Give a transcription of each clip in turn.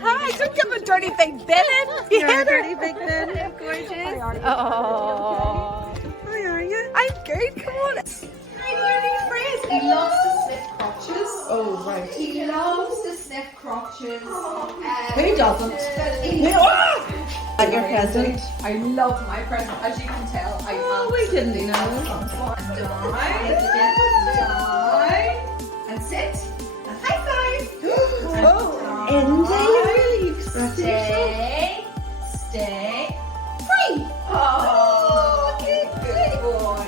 Hi, don't give a dirty big bin in. You're a dirty big bin. Gorgeous. Oh. How are you? I'm good, come on. He loves to sniff crotches. Oh, right. He loves to sniff crotches. Who doesn't? Like your present. I love my present, as you can tell. Oh, we didn't know. Die. And sit. And high five. Indeed. Stay. Stay. Free. Oh, good boy.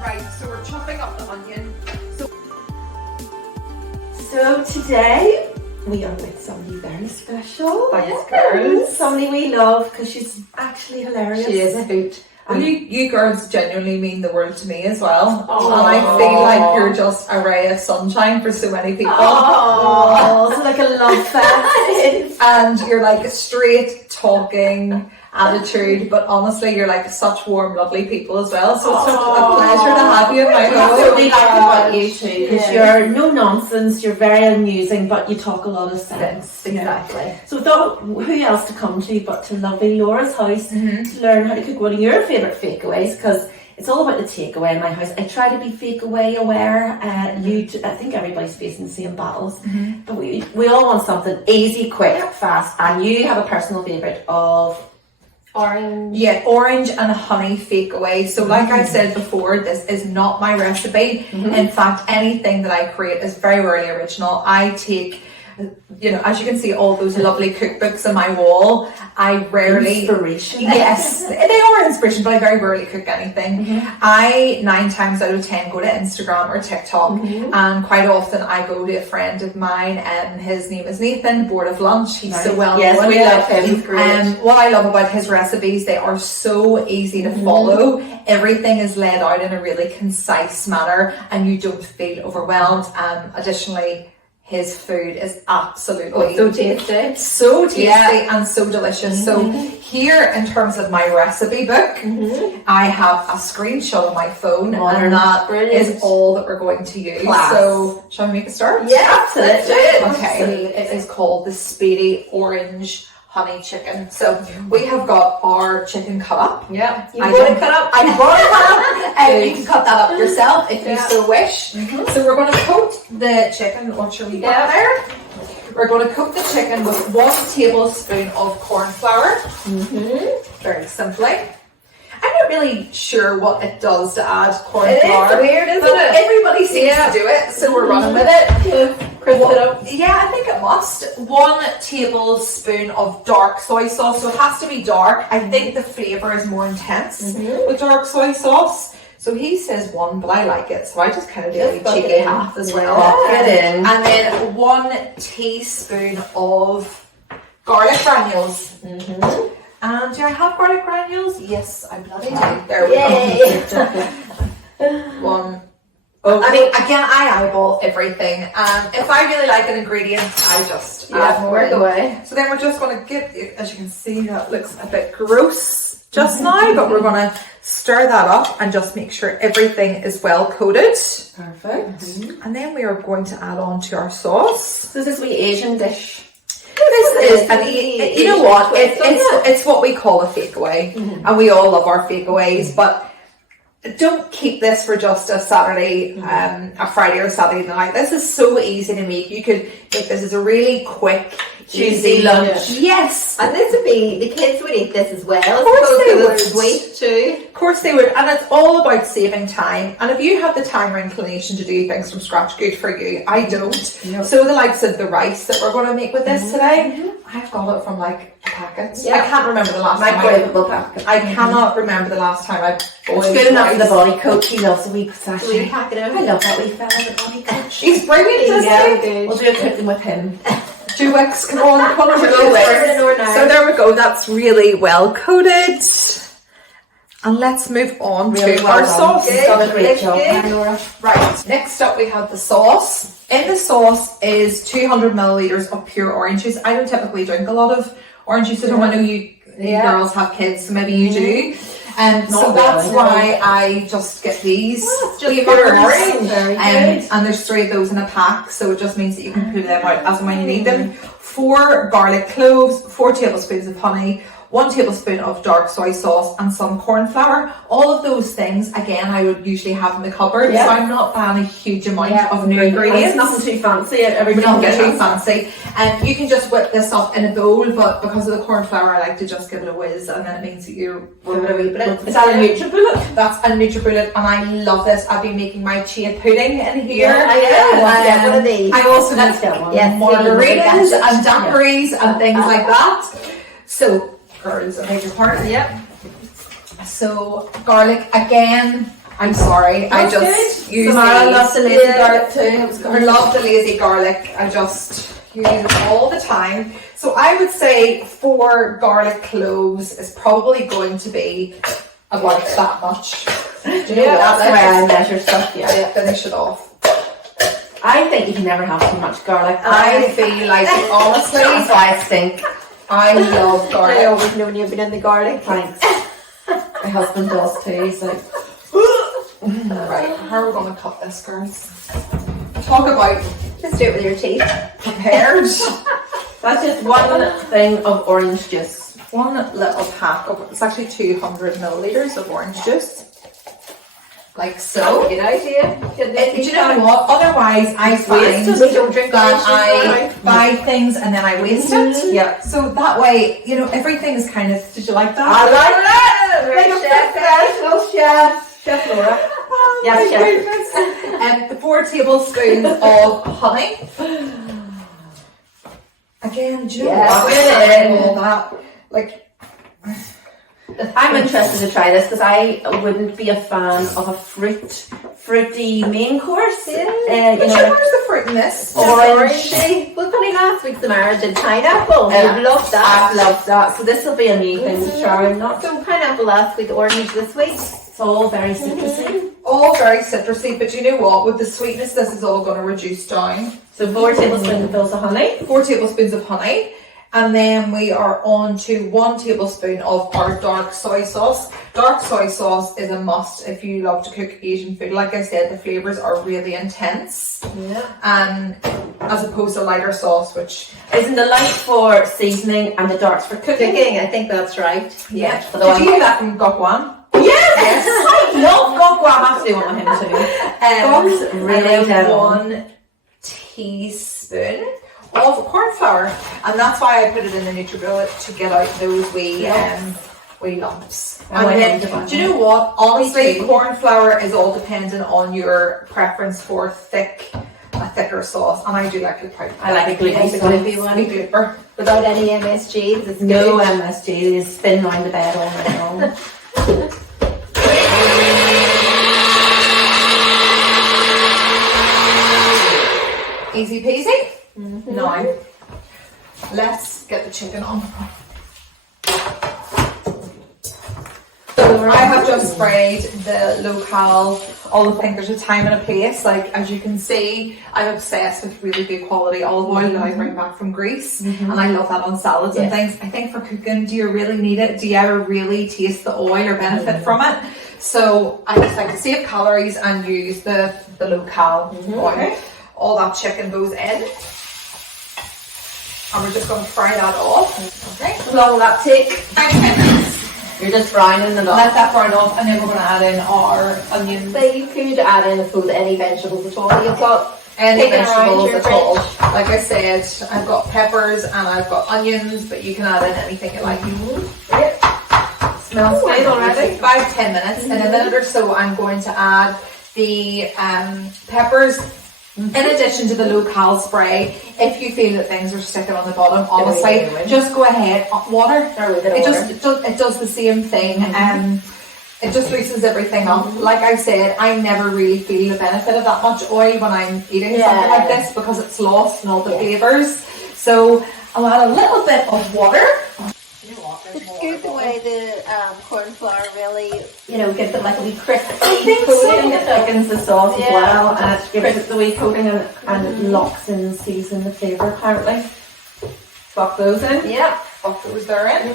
Right, so we're chopping up the onion. So today we are with somebody very special. Thanks, girls. Somebody we love because she's actually hilarious. She is a hoot. Well, you girls genuinely mean the world to me as well. Aww. And I feel like you're just a ray of sunshine for so many people. Oh, so like a love fest. And you're like a straight talking attitude, but honestly you're like such warm, lovely people as well. So it's such a pleasure to have you in my That's home. what we like about you too, because you're no nonsense, you're very amusing, but you talk a lot of sense. Exactly. So we thought, who else to come to but to lovely Laura's house to learn how to cook one of your favourite fakeaways, because it's all about the takeaway in my house. I try to be fakeaway aware. I think everybody's facing the same battles, but we all want something easy, quick, fast, and you have a personal favourite of Orange. Yeah, orange and honey fakeaway. So like I said before, this is not my recipe. In fact, anything that I create is very rarely original. I take, you know, as you can see, all those lovely cookbooks on my wall. I rarely... Inspiration. Yes, they are inspiration, but I very rarely cook anything. I, 9 times out of 10, go to Instagram or TikTok, and quite often I go to a friend of mine, and his name is Nathan, Board of Lunch. He's so well known. Yes, we love him. He's great. What I love about his recipes, they are so easy to follow. Everything is laid out in a really concise manner, and you don't feel overwhelmed. Additionally, his food is absolutely so tasty. So tasty and so delicious. So here, in terms of my recipe book, I have a screenshot on my phone, and that is all that we're going to use. Class. So shall we make a start? Yeah, absolutely. Okay, it is called the Speedy Orange Honey Chicken. So we have got our chicken cut up. Yeah. I brought it cut up. You can cut that up yourself if you so wish. So we're going to coat the chicken. What shall we put there? We're going to coat the chicken with 1 tablespoon of cornflour. Very simply. I'm not really sure what it does to add cornflour. It is weird, isn't but it? Everybody seems to do it, so we're running with it. Crisp it up. Yeah, I think it must. 1 tablespoon of dark soy sauce, so it has to be dark. I think the flavour is more intense with dark soy sauce. So he says 1, but I like it, so I just kind of do a cheeky half as well. Pop it in. And then 1 teaspoon of garlic granules. And do I have garlic granules? Yes, I bloody do. There we go. 1. I mean, again, I eyeball everything, and if I really like an ingredient, I just add more. Work away. So then we're just going to give, as you can see, that looks a bit gross just now, but we're going to stir that up and just make sure everything is well coated. Perfect. And then we are going to add on to our sauce. So this is wee Asian dish. This is, and you know what, it's what we call a fakeaway, and we all love our fakeaways, but don't keep this for just a Saturday, a Friday or Saturday night. This is so easy to make. You could make this as a really quick, easy lunch. Yes. And this would be, the kids would eat this as well. Of course they would. Sweet too. Of course they would. And it's all about saving time. And if you have the time or inclination to do things from scratch, good for you. I don't. So the likes of the rice that we're going to make with this today, I've got it from like a packet. I can't remember the last time. I cannot remember the last time I boiled It's good enough rice. for the body coat. He loves a wee sachet. packet of. I love that wee fella, the body coat. He's brilliant, isn't he? We'll do a cooking with him. 2 weeks, come on, come on. Now. So there we go, that's really well coated. And let's move on to our sauce. You've done a great job, Laura. Right, next up we have the sauce. In the sauce is 200 millilitres of pure orange juice. I don't typically drink a lot of orange juice. I know you girls have kids, so maybe you do. And so Not that's really, why I just get these. Just flavours. pure orange. Very good. And there's 3 of those in a pack, so it just means that you can pull them out as and when you need them. 4 garlic cloves, 4 tablespoons of honey, 1 tablespoon of dark soy sauce, and some cornflour. All of those things, again, I would usually have in the cupboard, so I'm not buying a huge amount of new ingredients. It's nothing too fancy. Everybody Not can get get too fancy. And you can just whip this up in a bowl, but because of the cornflour, I like to just give it a whiz, and then it means that you're Give it a wee bit. Is that a NutriBullet? That's a NutriBullet, and I love this. I've been making my chia pudding in here. Yeah, one of these. I also That's make that one. Yes, margaritas yeah. and daiquiris and things like that. So, girls, I beg your pardon. Yep. So, garlic again. I'm sorry, I just use Samara these. loves the lazy garlic too. I love the lazy garlic. I just use it all the time. So I would say 4 garlic cloves is probably going to be about that much. Do you know what? That's the way I measure stuff. Yeah. Finish it off. I think you can never have too much garlic. I feel like, honestly, That's why I stink. I love I garlic. always known you've been in the garlic. Thanks. My husband does too. He's like, Right, how are we going to cut this, girls? Talk about Just do it with your teeth. prepared. that's just one thing of orange juice. One little pack of, it's actually 200 milliliters of orange juice. Like so. Good idea. Do you know what? Otherwise, I find We don't drink that orange juice, I buy things and then I waste it. Yeah. So that way, you know, everything is kind of. Did you like that? I like that. Very Like a chef. professional chef. Chef Laura. Oh Yes, my chef. goodness. And the 4 tablespoons of honey. Again, do you know Yeah, what? put it in. All that, like. I'm interested to try this because I wouldn't be a fan of a fruity main course. You But know, where's the fruit in this? orangey. Well, funny, last week Samara did pineapple. Yeah. I love that. I love that. So this will be a new thing to try. Not So pineapple last week, orange this week. it's all very citrusy. All very citrusy, but you know what? With the sweetness, this is all going to reduce down. So 4 tablespoons of honey. 4 tablespoons of honey, and then we are on to 1 tablespoon of our dark soy sauce. Dark soy sauce is a must if you love to cook Asian food. Like I said, the flavours are really intense, and as opposed to lighter sauce, which Isn't the light for seasoning and the darks for cooking? Cooking, I think that's right. yeah. Although Did you hear that from Gokwan? Yes! I love Gokwa. I have to do one with him too. Gok's really and then dead on. 1 teaspoon of cornflour, and that's why I put it in the NutriBullet to get out those wee wee lumps. I went And into then, that do you know what? Honestly, Me too. corn flour is all dependent on your preference for a thicker sauce, and I do like it quite. I like a gluten Nice sauce. gloopy one. Glooper. Without any MSG. It's No good. MSG, they spin round the bed all night long. Easy peasy. Now, let's get the chicken on. I have just sprayed the locale, all the things. There's a time and a place. Like, as you can see, I'm obsessed with really good quality olive oil that I bring back from Greece. And I love that on salads and things. I think for cooking, do you really need it? Do you ever really taste the oil or benefit from it? So I just like to save calories and use the locale oil. All that chicken goes in. And we're just going to fry that off. Okay. How long will that take? 5-10 minutes. You're just browning it Let up. that burn off, and then we're going to add in our onions. So you could add in, I suppose, any vegetables at all you've got. Any Taken around vegetables your at all. Like I said, I've got peppers and I've got onions, but you can add in anything you like. Smells good already. 5-10 minutes. In a minute or so, I'm going to add the peppers. In addition to the low-cal spray, if you feel that things are sticking on the bottom, honestly, just go ahead. Water. It does the same thing. It just loosens everything up. Like I said, I never really feel the benefit of that much oil when I'm eating something like this because it's lost in all the flavours. So I'll add a little bit of water. It's good the way the corn flour really, Gives it like a wee crispy think so. coating. It thickens the sauce as Yeah. well, and it gives it the wee coating and it locks in and seasons the flavour apparently. Pop those in. yeah. Pop those there in.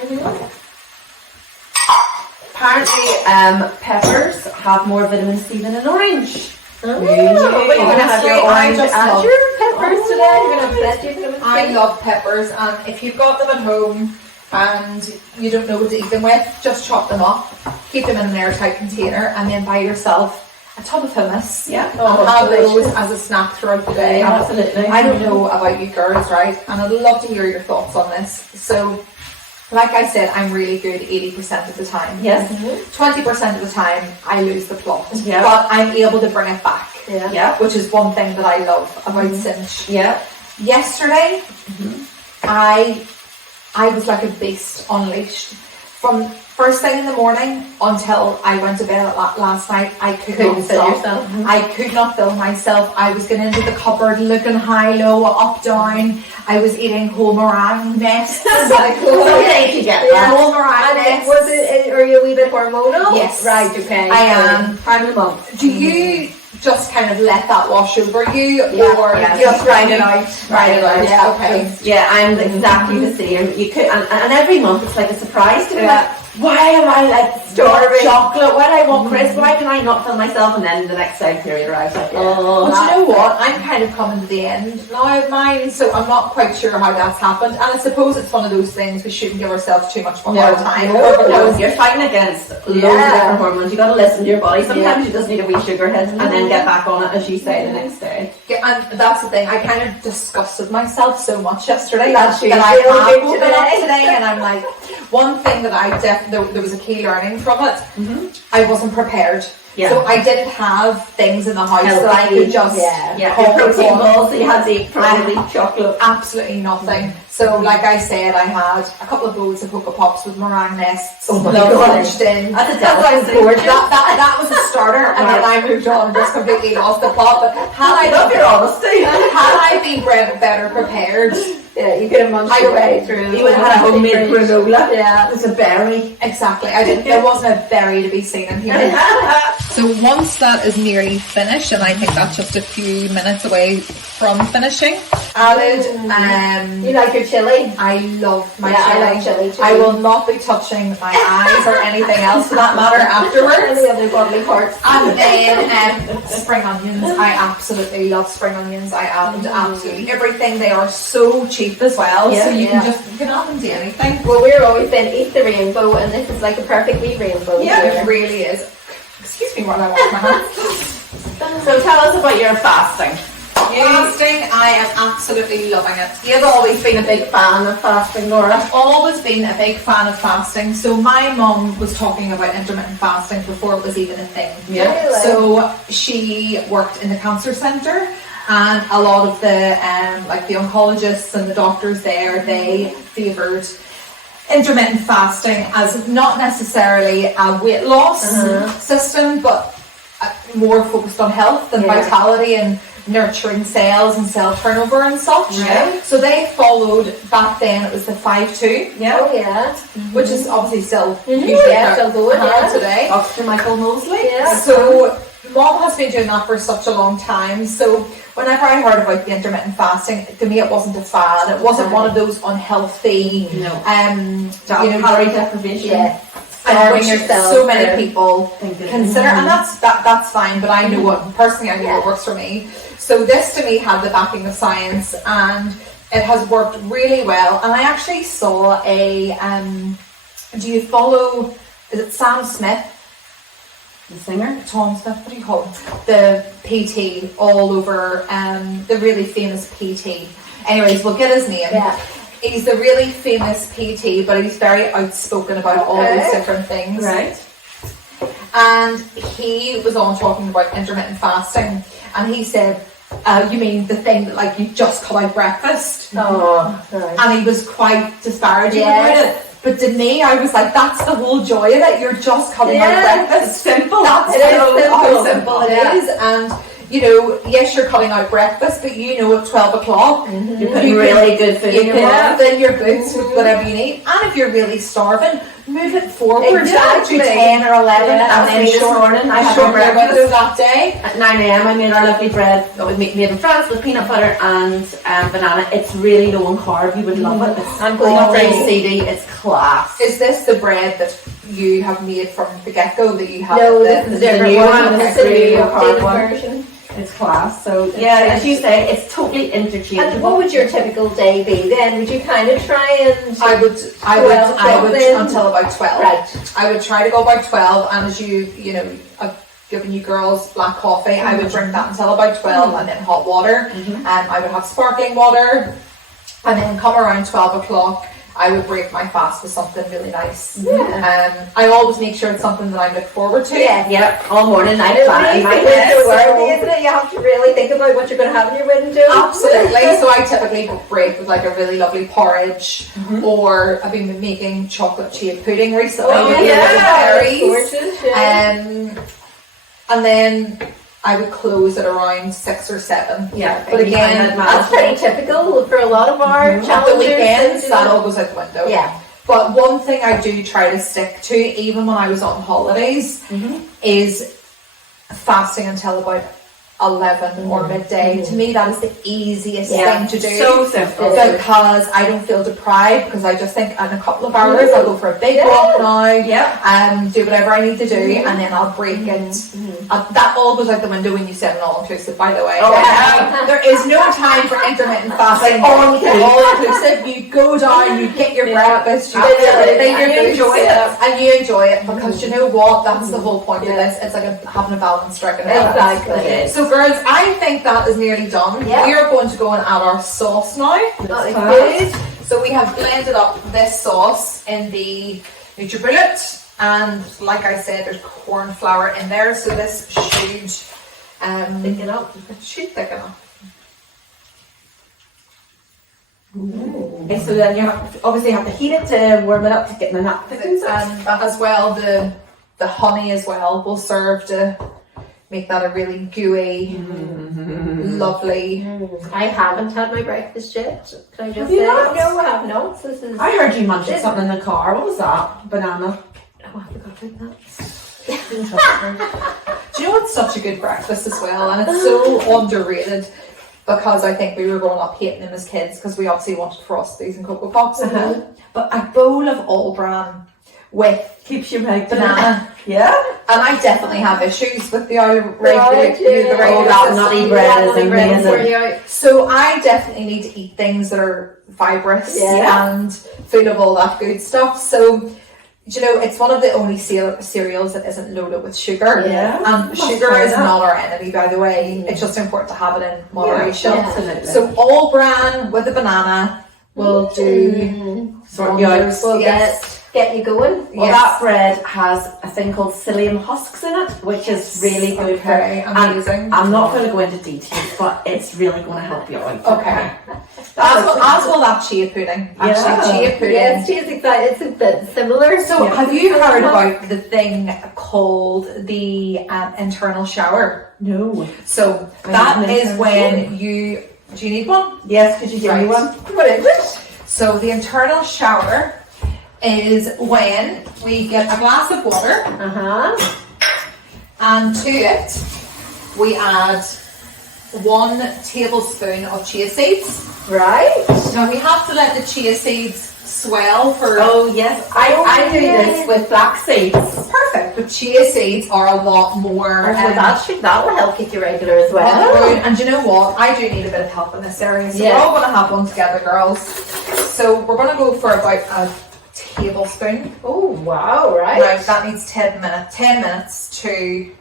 apparently peppers have more vitamin C than an orange. You're gonna have your orange and your peppers today. You're gonna have plenty of vitamin C. I love peppers, and if you've got them at home and you don't know what to eat them with, just chop them up, keep them in an airtight container, and then buy yourself a tub of hummus. Yeah. And have those as a snack throughout the day. Absolutely. I don't know about you girls, right? And I'd love to hear your thoughts on this. So, like I said, I'm really good 80% of the time. Yes. 20% of the time, I lose the plot. Yeah. But I'm able to bring it back. Yeah. Which is one thing that I love about Cinch. Yeah. Yesterday, I was like a beast unleashed. From first thing in the morning until I went to bed last night, I couldn't fill stop. yourself. I could not fill myself. I was going into the cupboard, looking high, low, up, down. I was eating whole meringue nests. Okay, you get that. Whole meringue nests. Was it? Are you a wee bit hormonal? Yes. Right. Okay. I am. I'm a month. Do you just kind of let that wash over you, or yeah. just Ride it out? Ride it out. Yeah. Okay. Yeah, I'm exactly the same. You could, and every month it's like a surprise to me. Yeah. Like, why am I like Starving. chocolate? Why do I want crisps? Why can I not fill myself? And then the next time period arrives, like, oh, But you know what? I'm kind of coming to the end now of mine, so I'm not quite sure how that's happened. And I suppose it's one of those things we shouldn't give ourselves too much of a hard time over, because you're fighting against loads of different hormones. You got to listen to your body. Sometimes you just need a wee sugar hit and then get back on it, as you say, the next day. Yeah, and that's the thing. I kind of disgusted myself so much yesterday That's that you. I Feel have good woken up today. today, and I'm like, one thing that I there was a key learning from it. I wasn't prepared. Yeah. So I didn't have things in the house that I could just Yeah, pop your protein on. balls that you had to eat, probably chocolate. Absolutely nothing. So, like I said, I had a couple of bowls of Cocoa Pops with meringue nests. Oh my God. Lunched in. That's a That delicacy. that was a starter, and then I moved on and just completely lost the plot. But had I love your honesty. had I been better prepared, Yeah, you could have munched your way through. You would have had a homemade granola. Yeah. It was a berry. exactly. I didn't. There wasn't a berry to be seen in here. So once that is nearly finished, and I think that's just a few minutes away from finishing, added You like your chili? I love my Yeah, I chili. like chili too. I will not be touching my eyes or anything else for that matter afterwards. Any other bodily parts? And then spring onions. I absolutely love spring onions. I add absolutely everything. They are so cheap as well, Yeah, so you yeah. can add them to anything. Well, we're always saying eat the rainbow, and this is like a perfect wee rainbow. Yeah, here. it really is. Excuse me while I wash my hands. So tell us about your fasting. Fasting, I am absolutely loving it. You've always been a big fan of fasting, Laura. I've always been a big fan of fasting. So my mum was talking about intermittent fasting before it was even a thing. Yeah. Really? So she worked in the cancer centre, and a lot of the like the oncologists and the doctors there, they favoured intermittent fasting as not necessarily a weight loss system, but more focused on health and vitality and nurturing cells and cell turnover and such. Right. So they followed, back then it was the 5-2, Yeah. Oh yeah. which is obviously still Yeah, still going, yeah. today. Dr. Michael Mosley. Yeah. So Mom has been doing that for such a long time. So whenever I heard about the intermittent fasting, to me it wasn't a fad. It wasn't one of those unhealthy, Calorie deprivation. Yeah. and which yourself so many for people consider, and that's fine. But I know what personally, I know what works for me. So this to me had the backing of science, and it has worked really well. And I actually saw a do you follow, is it Sam Smith? The singer? Tom Smith, what do you call him? The PT all over, the really famous PT. Anyways, we'll get his name. Yeah. He's the really famous PT, but he's very outspoken about all these different things. Right. And he was on talking about intermittent fasting, and he said, you mean the thing that like you just cut out breakfast? Oh, right. And he was quite disparaging Yes. about it. But to me, I was like, that's the whole joy of it. You're just cutting out breakfast. It's simple. That's It is how simple. simple it Yeah. is. And, you know, yes, you're cutting out breakfast, but you know at 12 o'clock, You're putting really good food in you your can mouth. fill your boots with whatever you need. And if you're really starving, move it forward Exactly. to 10 or 11 Yeah, and then this morning I had my breakfast that day. at 9 a.m. I made our lovely bread that we made in France with peanut butter and banana. It's really low in carb. You would love it. It's not very seedy. It's class. Is this the bread that you have made from the get-go that you have? No, the, this is the different new one. one. This It's is a new the hard updated one. version. It's class. So yeah, as you say, it's totally interchangeable. And what would your typical day be then? Would you kind of try and... I would 12 then? until about 12. Right. I would try to go about 12, and as you know, I've given you girls black coffee. I would drink that until about 12, and then hot water. I would have sparkling water, and then come around 12 o'clock. I would break my fast with something really nice. I always make sure it's something that I look forward to. Yeah. Yep, all morning I It's plan. amazing when you're worthy, isn't it? You have to really think about what you're going to have in your window. Absolutely. So I typically break with like a really lovely porridge, or I've been making chocolate chia pudding recently. Oh, with yeah. berries. Gorgeous, yeah. And then I would close at around 6 or 7. Yeah, But again, That's pretty typical for a lot of our at the challengers. weekends, that all goes out the window. Yeah. But one thing I do try to stick to, even when I was on holidays, is fasting until about 11 or midday. To me, that is the easiest thing to do. So simple. Because I don't feel deprived, because I just think in a couple of hours I'll go for a big walk now, do whatever I need to do, and then I'll break it. That all goes out the window when you set an all-inclusive, by the way. There is no time for intermittent fasting. All-inclusive. You go down, you get your breakfast, you enjoy it. And you enjoy it, because you know what? That's the whole point of this. It's like having a balanced diet. Exactly. So girls, I think that is nearly done. Yeah. We are going to go and add our sauce now. That is good. So we have blended up this sauce in the NutriBullet, and like I said, there's corn flour in there, so this should Thicken up. It should thicken up. Okay, so then you obviously have to heat it to warm it up to get the nut thickens up. And as well, the honey as well will serve to make that a really gooey, lovely. I haven't had my breakfast yet. Can I just Have say? you not? No, I have not. This is... I heard you munching something in the car. What was that? Banana. Oh, I forgot about that. Do you know what's such a good breakfast as well? And it's so underrated, because I think we were growing up hating them as kids, because we obviously wanted Frosties and Cocoa Pops. But a bowl of all bran with Keeps you right. banana. Yeah? And I definitely have issues with the regular nutty bread is amazing. So I definitely need to eat things that are fibrous and full of all that good stuff. So, you know, it's one of the only cereals that isn't loaded with sugar. Yeah. And sugar is not our enemy, by the way. It's just important to have it in moderation. Absolutely. So all bran with a banana will do wonders. We'll get you going. Well, that bread has a thing called psyllium husks in it, which is really good for. Amazing. I'm not going to go into details, but it's really going to help you out. Okay. As well that chia pudding. Actually, chia pudding. Yes, chia's exciting. It's a bit similar. So, have you heard about the thing called the internal shower? No. So, that is when you... Do you need one? Yes, could you give me one? What is it? So, the internal shower is when we get a glass of water, and to it we add 1 tablespoon of chia seeds. Right. Now we have to let the chia seeds swell for... Oh yes, I do this with flax seeds. Perfect, but chia seeds are a lot more... that will help keep you regular as well. And you know what? I do need a bit of help in this area, so we're all going to have one together, girls. So we're going to go for about a tablespoon. Oh wow! Right. Now that needs 10 minutes to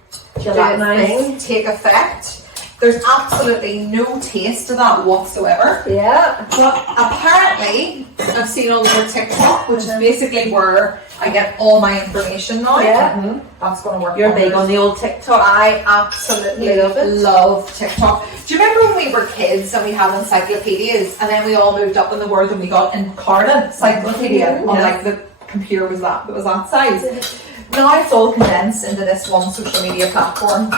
take effect. There's absolutely no taste to that whatsoever. Yeah. But apparently, I've seen all over TikTok, which is basically where I get all my information now. Yeah. That's going to work. You're big on the old TikTok. I absolutely love TikTok. Do you remember when we were kids and we had encyclopedias, and then we all moved up in the world and we got incarnate encyclopedia on like the computer was that size. Now it's all condensed into this one social media platform, and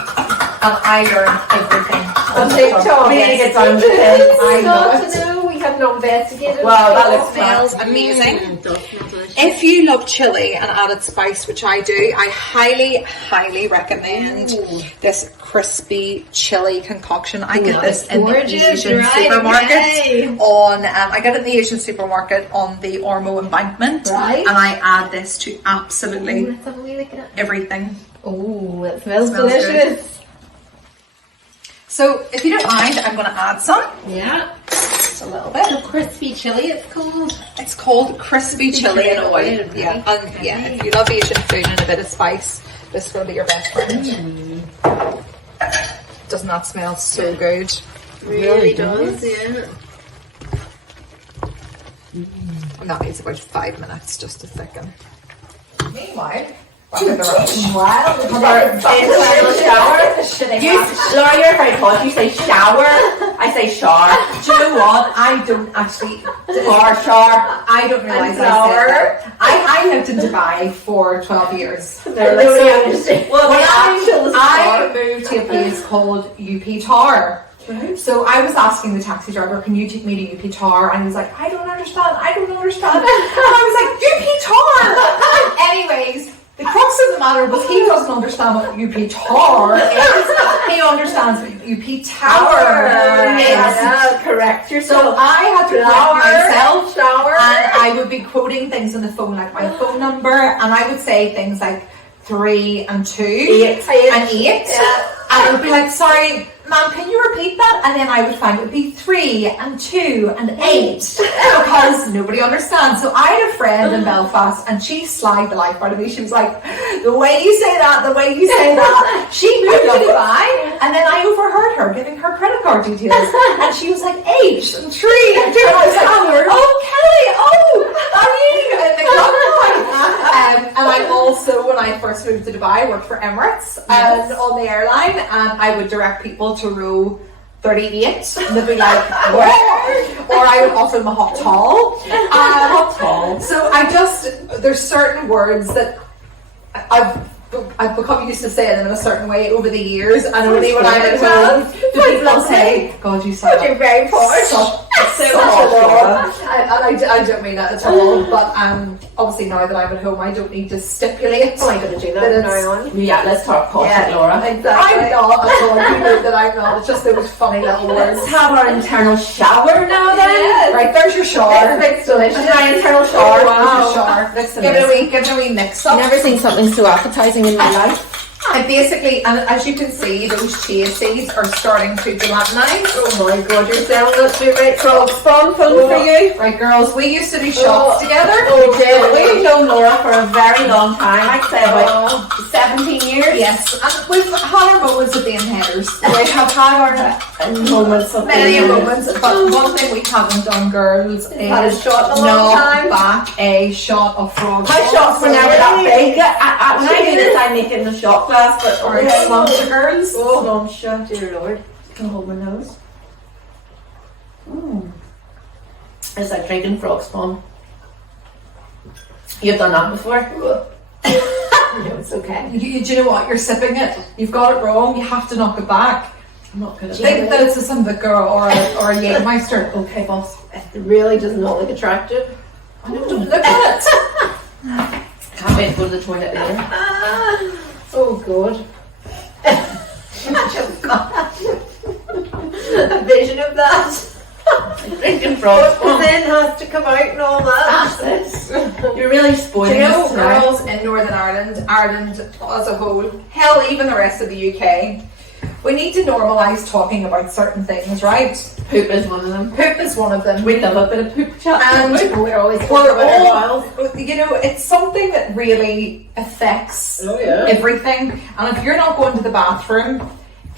I learn everything on TikTok. We need to get down to it. I know. We haven't investigated. Wow, that looks smells amazing. If you love chili and added spice, which I do, I highly recommend this crispy chili concoction. I get this in the Asian supermarket I get it in the Asian supermarket on the Ormo embankment, and I add this to absolutely everything. Oh, it smells delicious. Good. So, if you don't mind, I'm going to add some. Yeah. Just a little bit. So crispy chili, it's called. It's called crispy chili in oil. Yeah, and if you love Asian food and a bit of spice, this will be your best friend. Doesn't that smell so good? Really does, yeah. And that needs about 5 minutes just to thicken. Meanwhile, Laura, you're very posh. You say shower, I say shower. do you know what? I don't actually Shower. I don't realise I said that. I lived in Dubai for 12 years. Well, I moved to a place called UP Tower. So I was asking the taxi driver, can you take me to UP Tower? And he was like, I don't understand. And I was like, UP Tower! Anyways, the crux of the matter was he doesn't understand what UP Tower is. He understands what UP Tower is. Correct yourself. So I had to correct myself, Shower. and I would be quoting things on the phone, like my phone number, and I would say things like 3 and 2 and 8. Yeah. And I would be like, sorry, ma'am, can you repeat that? And then I would find it would be 3 and 2 and 8 because nobody understands. So I had a friend in Belfast and she slagged the life out of me. She was like, the way you say that. She moved to Dubai and then I overheard her giving her credit card details and she was like 8 and 3 and 2. And I was like, okay, and the club and I also, when I first moved to Dubai, worked for Emirates and on the airline, and I would direct people to row 38 and they'd be like, where? Or I would offer them a hot towel. So there's certain words that I've become used to saying them in a certain way over the years, and only when I'm at home do people say, God, you sound You're very posh. I don't mean that at all, but obviously now that I'm at home I don't need to stipulate. Oh, I'm going to do that now on. Yeah, let's talk posh, Laura. Exactly. I'm not at all. You know that I'm not. It's just those funny little words. Let's have our internal shower now then. Yes. Right, there's your shower. It's delicious. My internal shower. Oh, wow. Listen, Give it a wee mix up. never seen something so appetizing in my life. And basically, and as you can see, those chia seeds are starting to gelatinise. Oh my God, you're selling it to me. So fun for you. Right, girls, we used to do shots together. Oh, did We've known Laura for a very long time. I'd say about 17 years. Yes, and we've had our moments of being headers. We have had our moments of Many being moments, but one thing we haven't done, girls, is had a shot in a long knock time. back a shot of frog. My shots were never that big. When I do this, I make it in the shot glass, but Or slumped girls. Slumpsha. Dear Lord. Can hold my nose. It's like drinking frog spawn. You've done that before? No, it's okay. Do you know what? You're sipping it. You've got it wrong. You have to knock it back. I'm not good at Think that it's a Sambuca or a Jägermeister. Okay, boss. It really does not look attractive. I know, don't look at it. Can't wait to go to the toilet later. Oh God. I just got a vision of that. Drinking frog But spawn. then has to come out and all that. That's it. You're really spoiling Do you know, us tonight. girls in Northern Ireland as a whole, hell, even the rest of the UK, we need to normalise talking about certain things, right? Poop is one of them. Poop is one of them. We love a bit of poop chat. And We're always we're all. all, you know, it's something that really affects Oh yeah. everything. And if you're not going to the bathroom,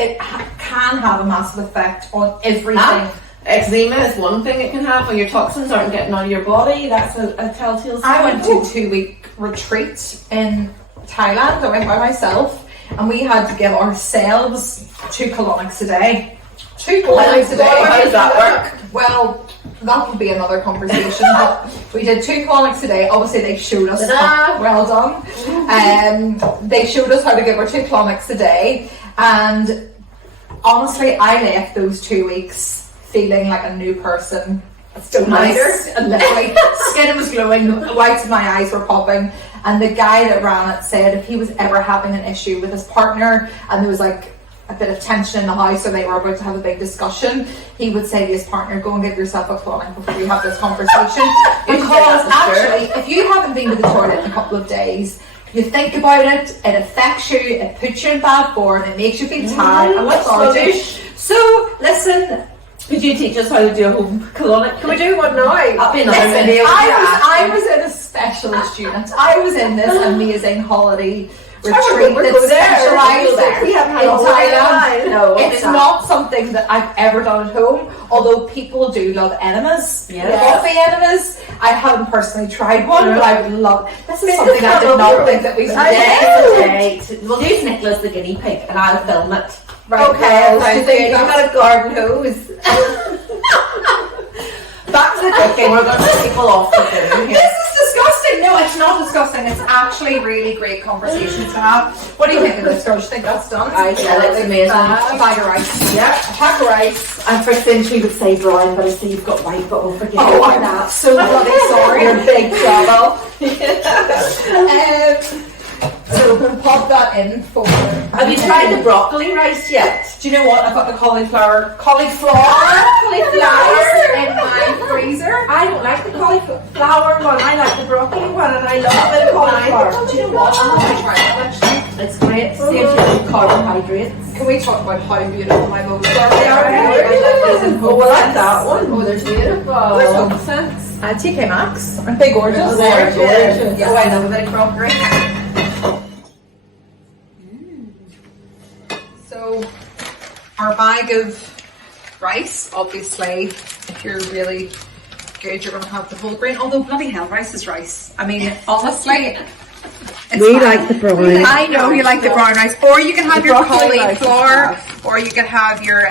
it can have a massive effect on everything. Eczema is one thing it can have when your toxins aren't getting out of your body. That's a telltale sign. I went to a 2-week retreat in Thailand. I went by myself, and we had to give ourselves 2 colonics a day. 2 colonics a day. How does that work? Well, that would be another conversation. But we did 2 colonics a day. Obviously, they showed us. Ta-da! Well done. They showed us how to give our 2 colonics a day, and honestly, I left those 2 weeks feeling like a new person stone nice. And literally, skin was glowing, whites of my eyes were popping. And the guy that ran it said if he was ever having an issue with his partner and there was like a bit of tension in the house or they were about to have a big discussion, he would say to his partner, go and give yourself a colonic before we have this conversation. Because actually, if you haven't been to the toilet in a couple of days, you think about it, it affects you, it puts you in bad form, it makes you feel tired and lethargic. So listen, could you teach us how to do a home colonic? Can we do one now? I was in a specialist unit. I was in this amazing holiday retreat that specialised We haven't had in a Thailand. No, it's not something that I've ever done at home, although people do love enemas, coffee enemas. I haven't personally tried one, but I would love. This is something I did not think that we would do. We'll use Nicholas the guinea pig and I'll film it. Right, Okay, you got a garden hose. Back to the cooking. We're going to put people off the food. This is disgusting. No, it's not disgusting. It's actually really great conversations to have. What do you think of this, girl? Do you think that's done? That's amazing. A bag of rice. Yeah, a pack of rice. And for Cinch we would say brown, but I see you've got white, but we'll forgive Oh, I'm so bloody sorry. You're big trouble. So we're going to pop that in for... Have you tried the broccoli rice yet? Do you know what? I've got the cauliflower in my freezer. I don't like the cauliflower one, I like the broccoli one, and I love a bit of cauliflower. Do you know what? I'm going to try that actually. It's great, saves you with carbohydrates. Can we talk about how beautiful my bowls are? Oh, I like that one. Oh, they're beautiful. Where's Home Sense? TK Maxx. Aren't they gorgeous? Oh, they're gorgeous. Yeah, I love a bit of crockery. So, our bag of rice, obviously, if you're really good, you're going to have the whole grain. Although, bloody hell, rice is rice. I mean, honestly, it's We fine. like the brown. I know you like the brown rice. Or you can have your cauliflower, or you can have your,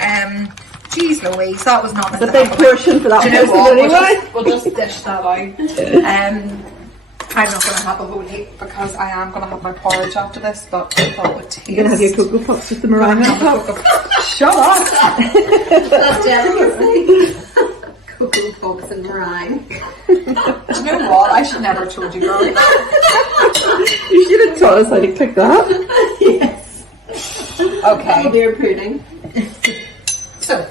geez Louise, that was not The big portion for that Do you know person what? anyway. We'll just dish that out. I'm not going to have a whole heap because I am going to have my porridge after this, but I thought it would taste. You're going to have your Cocoa Pops with the meringue on top. Shut up! That's delicacy. Cocoa Pops and meringue. Do you know what? I should never have told you, girl. You should have taught us how to cook that. Yes. Okay. Beer pudding. So.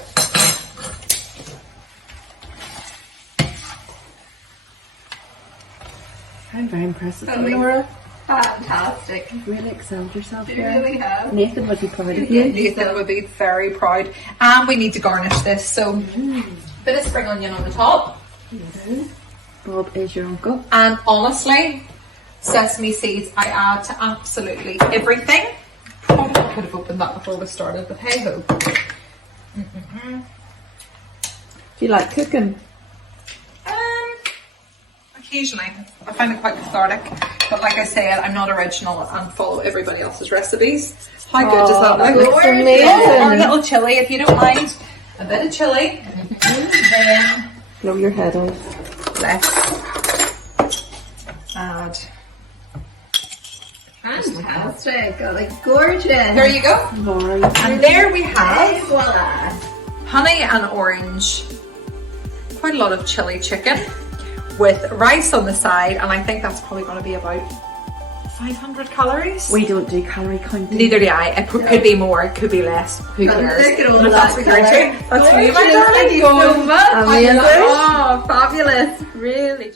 I'm very impressed with Oh, you, Laura. Fantastic. You've really excelled yourself You here. really have. Nathan would be proud of you. Nathan would be very proud. And we need to garnish this, so bit of spring onion on the top. Bob is your uncle. And honestly, sesame seeds I add to absolutely everything. Probably could have opened that before we started, but hey ho. Do you like cooking? Occasionally. I find it quite cathartic. But like I said, I'm not original and follow everybody else's recipes. How good does that look? Looks amazing. Oh, a little chilli if you don't mind. A bit of chilli. Then Blow your head out. let's add. Fantastic. Oh, like gorgeous. There you go. Laura, And there we have Voila. honey and orange. Quite a lot of chili chicken with rice on the side, and I think that's probably going to be about 500 calories. we don't do calorie counting. Neither do I. It could be more, it could be less. Who cares? Look at all But if that's what you're that into, that's for you, my darling. Thank you so much. Amazing. Oh, fabulous. Really.